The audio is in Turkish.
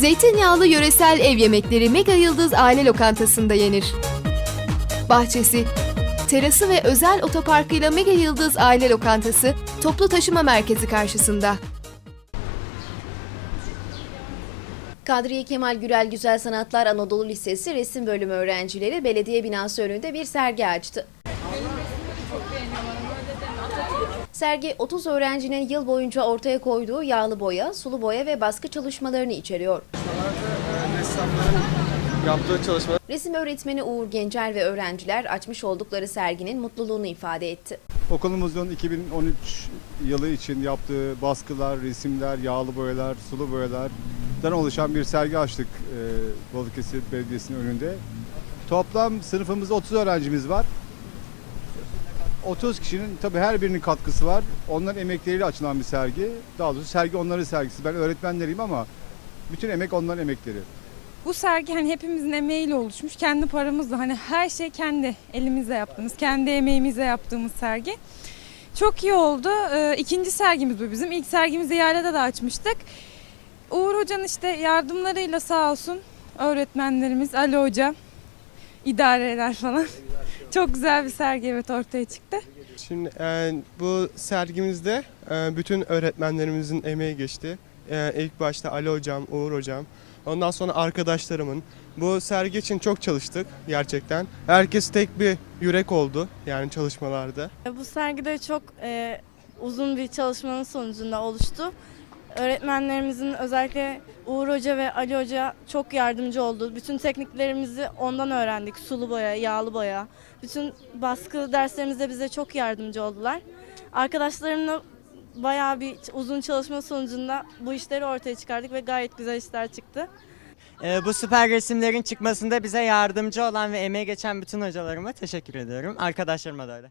Zeytinyağlı yöresel ev yemekleri Mega Yıldız Aile Lokantası'nda yenir. Bahçesi, terası ve özel otoparkıyla Mega Yıldız Aile Lokantası toplu taşıma merkezi karşısında. Kadriye Kemal Gürel Güzel Sanatlar Anadolu Lisesi resim bölümü öğrencileri belediye binası önünde bir sergi açtı. Sergi 30 öğrencinin yıl boyunca ortaya koyduğu yağlı boya, sulu boya ve baskı çalışmalarını içeriyor. ressamların yaptığı çalışmalar Resim öğretmeni Uğur Gencer ve öğrenciler açmış oldukları serginin mutluluğunu ifade etti. okulumuzun 2013 yılı için yaptığı baskılar, resimler, yağlı boyalar, sulu boyalardan oluşan bir sergi açtık e, Balıkesir Belediyesi'nin önünde. Toplam sınıfımızda 30 öğrencimiz var. 30 kişinin tabii her birinin katkısı var. Onların emekleriyle açılan bir sergi. Daha doğrusu sergi onların sergisi. Ben öğretmenleriyim ama bütün emek onların emekleri. Bu sergi hani hepimizin emeğiyle oluşmuş. Kendi paramızla hani her şey kendi elimizle yaptığımız, kendi emeğimizle yaptığımız sergi. Çok iyi oldu. Ee, ikinci sergimiz bu bizim. İlk sergimizi Yayla'da da açmıştık. Uğur Hoca'nın işte yardımlarıyla sağ olsun öğretmenlerimiz, Ali Hoca, idareler falan. Çok güzel bir sergi evet ortaya çıktı. Şimdi e, bu sergimizde e, bütün öğretmenlerimizin emeği geçti. E, ilk başta Ali Hocam, Uğur Hocam, ondan sonra arkadaşlarımın. Bu sergi için çok çalıştık gerçekten. Herkes tek bir yürek oldu yani çalışmalarda. Bu sergide çok e, uzun bir çalışmanın sonucunda oluştu. Öğretmenlerimizin özellikle Uğur Hoca ve Ali Hoca çok yardımcı oldu. Bütün tekniklerimizi ondan öğrendik. Sulu boya, yağlı boya. Bütün baskı derslerimizde bize çok yardımcı oldular. Arkadaşlarımla bayağı bir uzun çalışma sonucunda bu işleri ortaya çıkardık ve gayet güzel işler çıktı. Ee, bu süper resimlerin çıkmasında bize yardımcı olan ve emeği geçen bütün hocalarıma teşekkür ediyorum. Arkadaşlarıma da öyle.